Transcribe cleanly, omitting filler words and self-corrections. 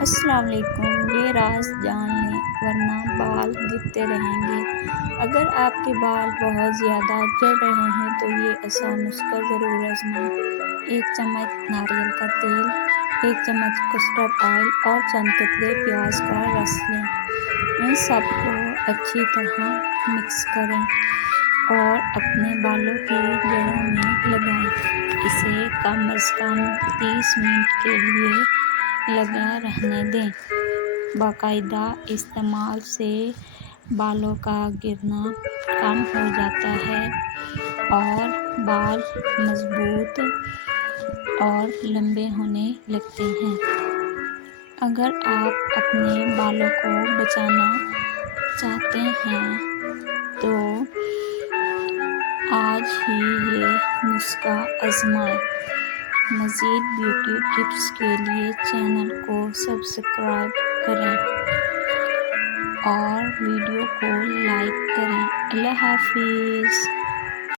السلام علیکم، یہ راز جان لیں ورنہ بال گرتے رہیں گے۔ اگر آپ کے بال بہت زیادہ جھڑ رہے ہیں تو یہ آسان نسخہ ضرور آزمائیں۔ 1 چمچ ناریل کا تیل، 1 چمچ کسٹرڈ آئل اور چند قطرے پیاز کا رس لیں۔ ان سب کو اچھی طرح مکس کریں اور اپنے بالوں کی جڑوں میں لگائیں۔ اسے کم از کم 30 منٹ کے لیے لگا رہنے دیں۔ باقاعدہ استعمال سے بالوں کا گرنا کم ہو جاتا ہے اور بال مضبوط اور لمبے ہونے لگتے ہیں۔ اگر آپ اپنے بالوں کو بچانا چاہتے ہیں تو آج ہی یہ نسخہ آزمائیں۔ مزید بیوٹی ٹپس کے لیے چینل کو سبسکرائب کریں اور ویڈیو کو لائک کریں۔ اللہ حافظ۔